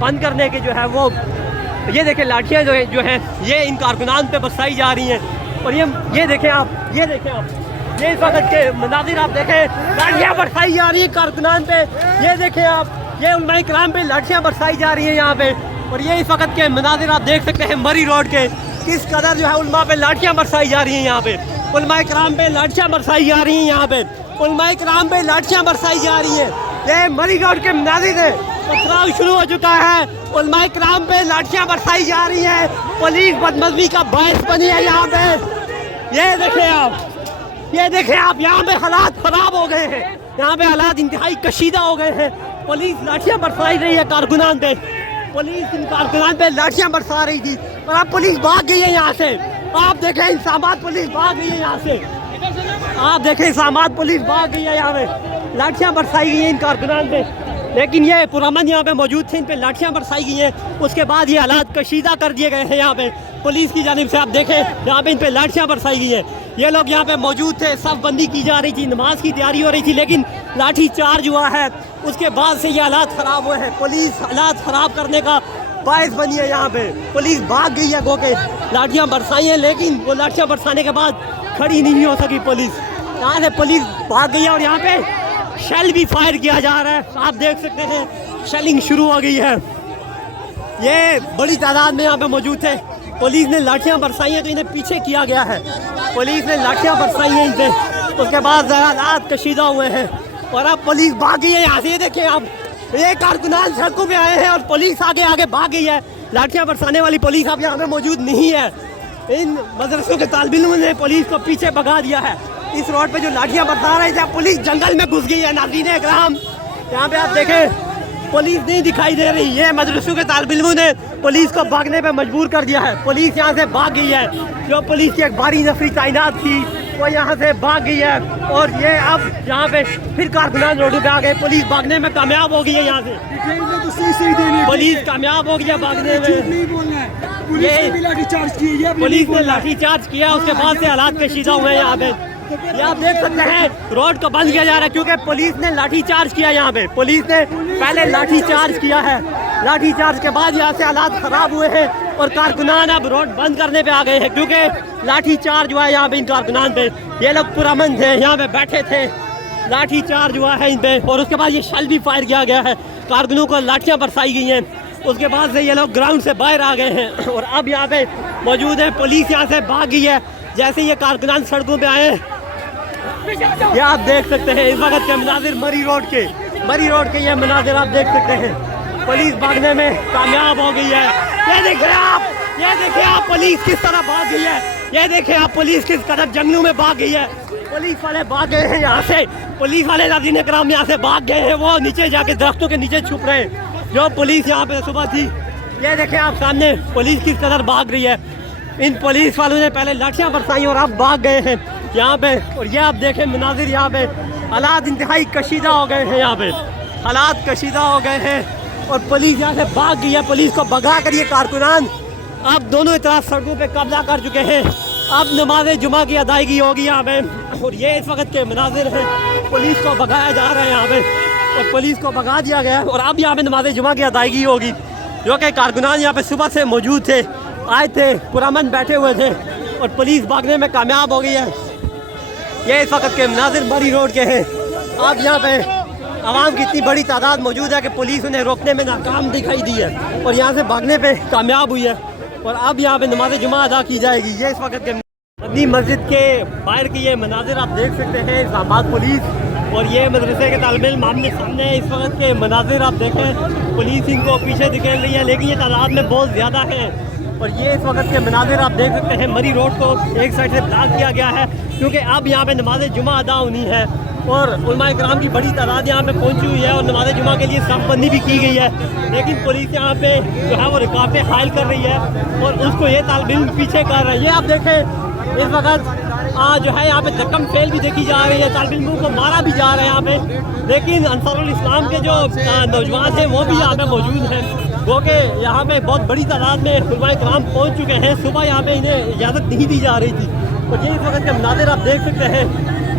بند کرنے کے جو ہے وہ یہ دیکھیں لاٹھیاں جو ہیں یہ ان کارکنان پہ برسائی جا رہی ہیں. اور یہ دیکھیں آپ یہ اس وقت کے مناظر آپ دیکھیں لاٹھیاں برسائی جا رہی ہیں کارکنان پہ. یہ دیکھیں آپ یہ علماء کرام پہ لاٹھیاں برسائی جا رہی ہیں یہاں پہ. اور یہ اس وقت کے مناظر آپ دیکھ سکتے ہیں مری روڈ کے کس قدر جو ہے علماء پہ لاٹھیاں برسائی جا رہی ہیں یہاں پہ. علماء کرام پہ لاٹھیاں برسائی جا رہی ہیں یہاں پہ. علماء کرام پہ لاٹھیاں برسائی جا رہی ہیں. یہ مری روڈ کے مناظر ہیں. پتھراؤ شروع ہو چکا ہے. علماء کرام پہ لاٹھیاں برسائی جا رہی ہیں. پولیس بدمزگی کا باعث بنی ہے یہاں پہ. یہ دیکھیں آپ یہاں پہ حالات خراب ہو گئے ہیں. یہاں پہ حالات انتہائی کشیدہ ہو گئے ہیں. پولیس لاٹھیاں برسائی رہی ہے کارکنان پہ. پولیس ان کارکنان پہ لاٹھیاں برسا رہی تھی اور اب پولیس بھاگ گئی ہے یہاں سے. آپ دیکھیں انسامات پولیس بھاگ گئی ہے یہاں سے. آپ دیکھیں انسامات پولیس بھاگ گئی ہے یہاں پہ. لاٹھیاں برسائی گئی ہیں ان کارکنان پہ. لیکن یہ پرامن یہاں پہ موجود تھے ان پہ لاٹھیاں برسائی گئی ہیں. اس کے بعد یہ حالات کشیدہ کر دیے گئے ہیں یہاں پہ پولیس کی جانب سے. آپ دیکھیں یہاں پہ ان پہ لاٹھیاں برسائی گئی ہیں. یہ لوگ یہاں پہ موجود تھے. صف بندی کی جا رہی تھی. نماز کی تیاری ہو رہی تھی. لیکن لاٹھی چارج ہوا ہے. اس کے بعد سے یہ حالات خراب ہوئے ہیں. پولیس حالات خراب کرنے کا باعث بنی ہے یہاں پہ. پولیس بھاگ گئی ہے گو کے لاٹھیاں برسائی ہیں. لیکن وہ لاٹھیاں برسانے کے بعد کھڑی نہیں ہو سکی پولیس. یہاں سے پولیس بھاگ گئی ہے اور یہاں پہ شیل بھی فائر کیا جا رہا ہے. آپ دیکھ سکتے ہیں شیلنگ شروع ہو گئی ہے. یہ بڑی تعداد میں یہاں پہ موجود تھے. پولیس نے لاٹھیاں برسائی ہیں تو انہیں پیچھے کیا گیا ہے. پولیس نے لاٹھیاں برسائی ہیں ان پہ. اس کے بعد حالات کشیدہ ہوئے ہیں اور اب پولیس بھاگ گئی ہے یہاں سے. یہ دیکھیں آپ یہ کارکنان سڑکوں پہ آئے ہیں اور پولیس آگے بھاگ گئی ہے. لاٹھیاں برسانے والی پولیس اب یہاں پہ موجود نہیں ہے. ان مدرسوں کے طالب علموں نے پولیس کو پیچھے بھگا دیا ہے. اس روڈ پہ جو لاٹھیاں برسا رہے تھے پولیس جنگل میں گھس گئی ہے. ناظرین اکرام یہاں پہ آپ دیکھیں پولیس نہیں دکھائی دے رہی. یہ مدرسوں کے طالب علموں نے پولیس کو بھاگنے پہ مجبور کر دیا ہے. پولیس یہاں سے بھاگ گئی ہے. جو پولیس کی ایک بھاری نفری تعینات تھی وہ یہاں سے بھاگ گئی ہے. اور یہ اب یہاں پہ پھر کارکنان روڈوں پہ آ گئے. پولیس بھاگنے میں کامیاب ہو گئی ہے. یہاں سے پولیس کامیاب ہو گئی ہے بھاگنے میں. پولیس نے لاٹھی چارج کیا. اس کے بعد سے حالات کشیدہ ہوئے ہیں یہاں پہ. یہ آپ دیکھ سکتے ہیں روڈ کو بند کیا جا رہا ہے کیونکہ پولیس نے لاٹھی چارج کیا. یہاں پہ پولیس نے پہلے لاٹھی چارج کیا ہے. لاٹھی چارج کے بعد یہاں سے حالات خراب ہوئے ہیں اور کارکنان اب روڈ بند کرنے پہ آ گئے ہیں کیونکہ لاٹھی چارج ہوا ہے یہاں پہ ان کارکنان پہ. یہ لوگ پرامن تھے یہاں پہ بیٹھے تھے. لاٹھی چارج ہوا ہے ان پہ اور اس کے بعد یہ شیل بھی فائر کیا گیا ہے. کارکنوں کو لاٹھیاں برسائی گئی ہیں. اس کے بعد سے یہ لوگ گراؤنڈ سے باہر آ گئے ہیں اور اب یہاں پہ موجود ہیں. پولیس یہاں سے بھاگ گئی ہے جیسے یہ کارکنان سڑکوں پہ آئے. یہ آپ دیکھ سکتے ہیں اس وقت کے مناظر مری روڈ کے یہ مناظر آپ دیکھ سکتے ہیں. پولیس بھاگنے میں کامیاب ہو گئی ہے. یہ دیکھیں آپ پولیس کس طرح بھاگ گئی ہے. یہ دیکھیں آپ پولیس کس قدر جنگلوں میں بھاگ گئی ہے. پولیس والے بھاگ گئے ہیں یہاں سے. پولیس والے ناظرین اکرام یہاں سے بھاگ گئے ہیں. وہ نیچے جا کے درختوں کے نیچے چھپ رہے ہیں. جو پولیس یہاں پہ صبح تھی یہ دیکھیں آپ سامنے پولیس کس قدر بھاگ رہی ہے. ان پولیس والوں نے پہلے لاٹھیاں برسائی اور اب بھاگ گئے ہیں یہاں پہ. اور یہ آپ دیکھیں مناظر یہاں پہ حالات انتہائی کشیدہ ہو گئے ہیں. یہاں پہ حالات کشیدہ ہو گئے ہیں اور پولیس یہاں سے بھاگ گئی ہے. پولیس کو بھگا کر یہ کارکنان اب دونوں اطراف سڑکوں پہ قبضہ کر چکے ہیں. اب نماز جمعہ کی ادائیگی ہوگی یہاں پہ. اور یہ اس وقت کے مناظر ہیں. پولیس کو بھگایا جا رہا ہے یہاں پہ اور پولیس کو بھگا دیا گیا اور اب یہاں پہ نماز جمعہ کی ادائیگی ہوگی. جو کہ کارکنان یہاں پہ صبح سے موجود تھے آئے تھے پرامن بیٹھے ہوئے تھے اور پولیس بھاگنے میں کامیاب ہو گئی ہے. یہ اس وقت کے مناظر مری روڈ کے ہیں. اب یہاں پہ عوام کی اتنی بڑی تعداد موجود ہے کہ پولیس انہیں روکنے میں ناکام دکھائی دی ہے اور یہاں سے بھاگنے پہ کامیاب ہوئی ہے. اور اب یہاں پہ نماز جمعہ ادا کی جائے گی. یہ اس وقت کے مدنی مسجد کے باہر کی یہ مناظر آپ دیکھ سکتے ہیں. اسلام آباد پولیس اور یہ مدرسے کے طالب علم آمنے سامنے. اس وقت کے مناظر آپ دیکھیں پولیس ان کو پیچھے دکھیل رہی ہے لیکن یہ تعداد میں بہت زیادہ ہیں. اور یہ اس وقت کے مناظر آپ دیکھ سکتے ہیں. مری روڈ کو ایک سائڈ سے بلاک کیا گیا ہے کیونکہ اب یہاں پہ نماز جمعہ ادا ہونی ہے اور علماء کرام کی بڑی تعداد یہاں پہ پہنچی ہوئی ہے اور نماز جمعہ کے لیے صف بندی بھی کی گئی ہے. لیکن پولیس یہاں پہ جو ہے وہ رکاوٹیں حائل کر رہی ہے اور اس کو یہ طالب علم پیچھے کر رہے ہیں. یہ آپ دیکھیں اس وقت جو ہے یہاں پہ دکم فیل بھی دیکھی جا رہی ہے. طالب علموں کو مارا بھی جا رہا ہے یہاں پہ. لیکن انصار الاسلام کے جو نوجوان ہیں وہ بھی یہاں پہ موجود ہیں. وہ کہ یہاں پہ بہت بڑی تعداد میں علماء کرام پہنچ چکے ہیں. صبح یہاں پہ انہیں اجازت نہیں دی جا رہی تھی. اور یہ اس وقت کے مناظر آپ دیکھ سکتے ہیں.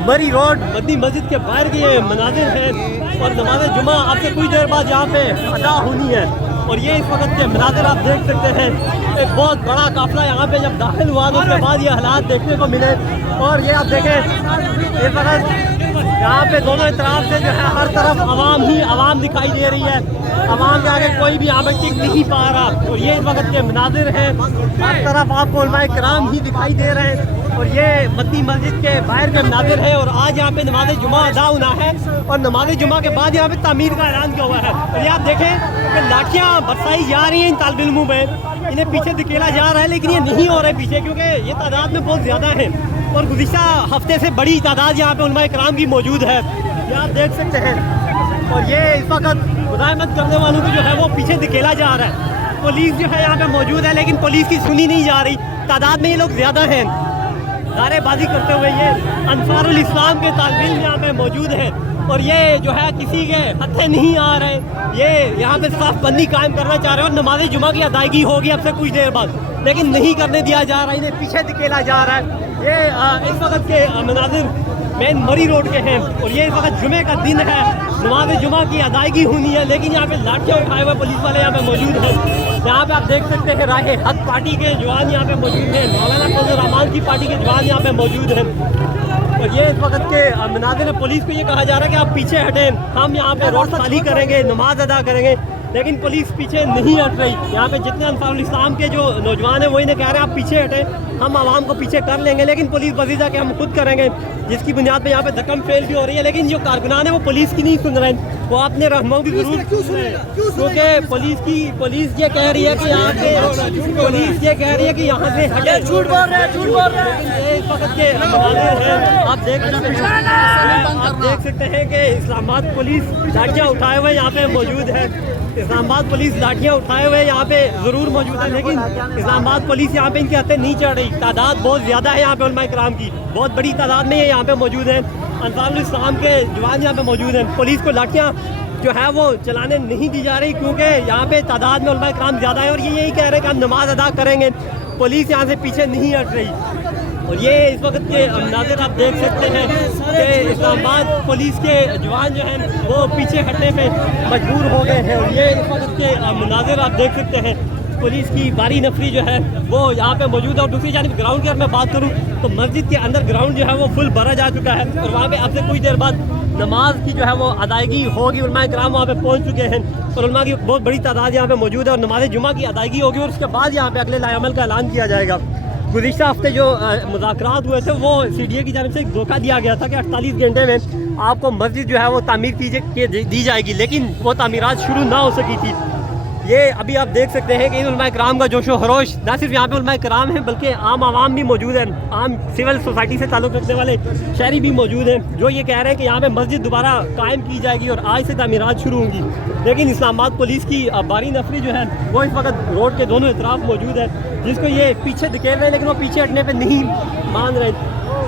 مری روڈ مدنی مسجد کے باہر کے یہ مناظر ہیں اور نماز جمعہ اب سے کچھ دیر بعد یہاں پہ ادا ہونی ہے. اور یہ اس وقت کے مناظر آپ دیکھ سکتے ہیں، ایک بہت بڑا قافلہ یہاں پہ جب داخل ہوا تو اس کے بعد یہ حالات دیکھنے کو ملے۔ اور یہ آپ دیکھیں اس وقت یہاں پہ دونوں طرف سے جو ہے ہر طرف عوام ہی عوام دکھائی دے رہی ہے، عوام کے آگے کوئی بھی یہاں پہ ٹک نہیں پا رہا۔ اور یہ اس وقت کے مناظر ہیں، ہر طرف آپ کو علماء کرام ہی دکھائی دے رہے ہیں۔ اور یہ مدنی مسجد کے باہر کے مناظر ہے، اور آج یہاں پہ نماز جمعہ ادا ہونا ہے، اور نماز جمعہ کے بعد یہاں پہ تعمیر کا اعلان کیا ہوا ہے۔ اور یہ آپ دیکھیں کہ لاٹھیاں برسائی جا رہی ہیں ان طالب علموں میں، انہیں پیچھے دھکیلا جا رہا ہے، لیکن یہ نہیں ہو رہے پیچھے، کیونکہ یہ تعداد میں بہت زیادہ ہے، اور گزشتہ ہفتے سے بڑی تعداد یہاں پہ علماء کرام کی موجود ہے، یہ آپ دیکھ سکتے ہیں۔ اور یہ اس وقت مزاحمت کرنے والوں کو جو ہے وہ پیچھے دھکیلا جا رہا ہے۔ پولیس جو ہے یہاں پہ موجود ہے، لیکن پولیس کی سنی نہیں جا رہی، تعداد میں یہ لوگ زیادہ ہیں۔ نعرے بازی کرتے ہوئے یہ انصار الاسلام کے طالب علم یہاں پہ موجود ہیں، اور یہ جو ہے کسی کے ہتھے نہیں آ رہے، یہ یہاں پہ صاف بندی قائم کرنا چاہ رہے ہیں، اور نماز جمعہ کی ادائیگی ہوگی اب سے کچھ دیر بعد، لیکن نہیں کرنے دیا جا رہا، انہیں پیچھے دھکیلا جا رہا ہے۔ یہ اس وقت کے مناظر مین مری روڈ کے ہیں، اور یہ اس وقت جمعے کا دن ہے، نماز جمعہ کی ادائیگی ہونی ہے، لیکن یہاں پہ لاٹھیاں اٹھائے ہوئے پولیس والے یہاں پہ موجود ہیں۔ یہاں پہ آپ دیکھ سکتے ہیں راہ حق پارٹی کے جوان یہاں پہ موجود ہیں، مولانا فضل الرحمان کی پارٹی کے جوان یہاں پہ موجود ہیں۔ اور یہ اس وقت کے مناظر پولیس کو یہ کہا جا رہا ہے کہ آپ پیچھے ہٹیں، ہم یہاں پہ روڈ خالی کریں گے، نماز ادا کریں گے، لیکن پولیس پیچھے نہیں ہٹ رہی۔ یہاں پہ جتنے انصار الاسلام کے جو نوجوان ہیں وہ انہیں کہہ رہے ہیں آپ پیچھے ہٹیں، ہم عوام کو پیچھے کر لیں گے، لیکن پولیس بزیدہ کہ ہم خود کریں گے، جس کی بنیاد پہ یہاں پہ دھکم فیل بھی ہو رہی ہے۔ لیکن جو کارکنان ہیں وہ پولیس کی نہیں سن رہے ہیں، وہ اپنے رہنماؤں کی ضرور، کیونکہ پولیس یہ کہہ رہی ہے کہ یہاں پہ پولیس یہ کہہ رہی ہے کہ یہاں سے ہٹیں۔ جھوٹ بول رہے ہیں، جھوٹ بول رہے ہیں۔ یہ اس وقت کے مناظر ہیں، آپ دیکھ سکتے ہیں کہ اسلام آباد پولیس لاٹھیاں اٹھائے ہوئے یہاں پہ موجود ہے، اسلام آباد پولیس لاٹھیاں اٹھائے ہوئے یہاں پہ ضرور موجود ہے، لیکن اسلام آباد پولیس یہاں پہ ان کے ہاتھیں نہیں چڑھ رہی۔ تعداد بہت زیادہ ہے یہاں پہ علماء کرام کی، بہت بڑی تعداد میں یہ یہاں پہ موجود ہیں، انصار الاسلام کے جوان یہاں پہ موجود ہیں۔ پولیس کو لاٹھیاں جو ہے وہ چلانے نہیں دی جا رہی، کیونکہ یہاں پہ تعداد میں علماء کرام زیادہ ہے، اور یہ یہی کہہ رہے ہیں کہ ہم نماز ادا کریں گے، پولیس یہاں سے پیچھے نہیں ہٹ رہی۔ اور یہ اس وقت کے مناظر آپ دیکھ سکتے ہیں کہ اسلام آباد پولیس کے جوان جو ہیں وہ پیچھے ہٹنے پہ مجبور ہو گئے ہیں۔ اور یہ اس وقت کے مناظر آپ دیکھ سکتے ہیں، پولیس کی باری نفری جو ہے وہ یہاں پہ موجود ہے۔ اور دوسری جانب گراؤنڈ کی اگر میں بات کروں تو مسجد کے اندر گراؤنڈ جو ہے وہ فل بھرا جا چکا ہے، اور وہاں پہ اب سے کچھ دیر بعد نماز کی جو ہے وہ ادائیگی ہوگی، علماء کرام وہاں پہ پہنچ چکے ہیں، اور علماء کی بہت بڑی تعداد یہاں پہ موجود ہے، اور نماز جمعہ کی ادائیگی ہوگی، اور اس کے بعد یہاں پہ اگلے لائحہ عمل کا اعلان کیا جائے گا۔ گزشتہ ہفتے جو مذاکرات ہوئے تھے وہ سی ڈی اے کی جانب سے ایک دھوکہ دیا گیا تھا کہ 48 گھنٹے میں آپ کو مسجد جو ہے وہ تعمیر دی جائے گی، لیکن وہ تعمیرات شروع نہ ہو سکی تھی۔ یہ ابھی آپ دیکھ سکتے ہیں کہ ان علماء کرام کا جوش و خروش، نہ صرف یہاں پہ علماء کرام ہیں بلکہ عام عوام بھی موجود ہیں، عام سول سوسائٹی سے تعلق رکھنے والے شہری بھی موجود ہیں، جو یہ کہہ رہے ہیں کہ یہاں پہ مسجد دوبارہ قائم کی جائے گی اور آج سے تعمیرات شروع ہوں گی۔ لیکن اسلام آباد پولیس کی باری نفری جو ہے وہ اس وقت روڈ کے دونوں اطراف موجود ہے، جس کو یہ پیچھے دھکیل رہے ہیں، لیکن وہ پیچھے ہٹنے پہ نہیں مان رہے۔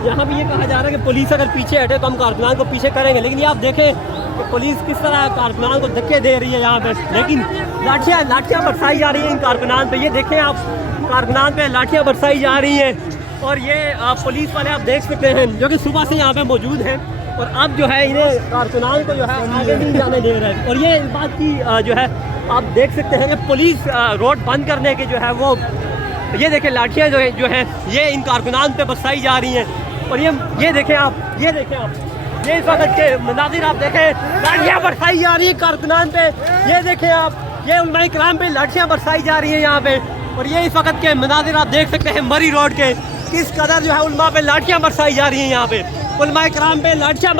یہاں بھی یہ کہا جا رہا ہے کہ پولیس اگر پیچھے ہٹے تو ہم کارکنان کو پیچھے کریں گے، لیکن یہ آپ دیکھیں کہ پولیس کس طرح کارکنان کو دھکے دے رہی ہے یہاں پہ، لیکن لاٹھیاں برسائی جا رہی ہیں ان کارکنان پہ۔ یہ دیکھیں آپ، کارکنان پہ لاٹھیاں برسائی جا رہی ہیں، اور یہ پولیس والے آپ دیکھ سکتے ہیں جو کہ صبح سے یہاں پہ موجود ہیں، اور اب جو ہے انہیں کارکنان کو جو ہے آگے نہیں جانے دے رہے ہیں۔ اور یہ اس بات کی جو ہے آپ دیکھ سکتے ہیں کہ پولیس روڈ بند کرنے کے جو ہے وہ، یہ دیکھیں لاٹھیاں جو ہیں یہ ان کارکنان پہ برسائی جا رہی ہیں، اور یہ دیکھیں آپ یہ اس وقت کے مناظر آپ دیکھیں، لاٹھیاں برسائی جا رہی ہیں کارکنان پہ، یہ دیکھیں آپ، یہ علماء کرام پہ لاٹھیاں برسائی جا رہی ہیں یہاں پہ۔ اور یہ اس وقت کے مناظر آپ دیکھ سکتے ہیں مری روڈ کے، کس قدر جو ہے علماء پہ لاٹھیاں برسائی جا رہی ہیں، یہاں پہ علماء کرام پہ لاٹھیاں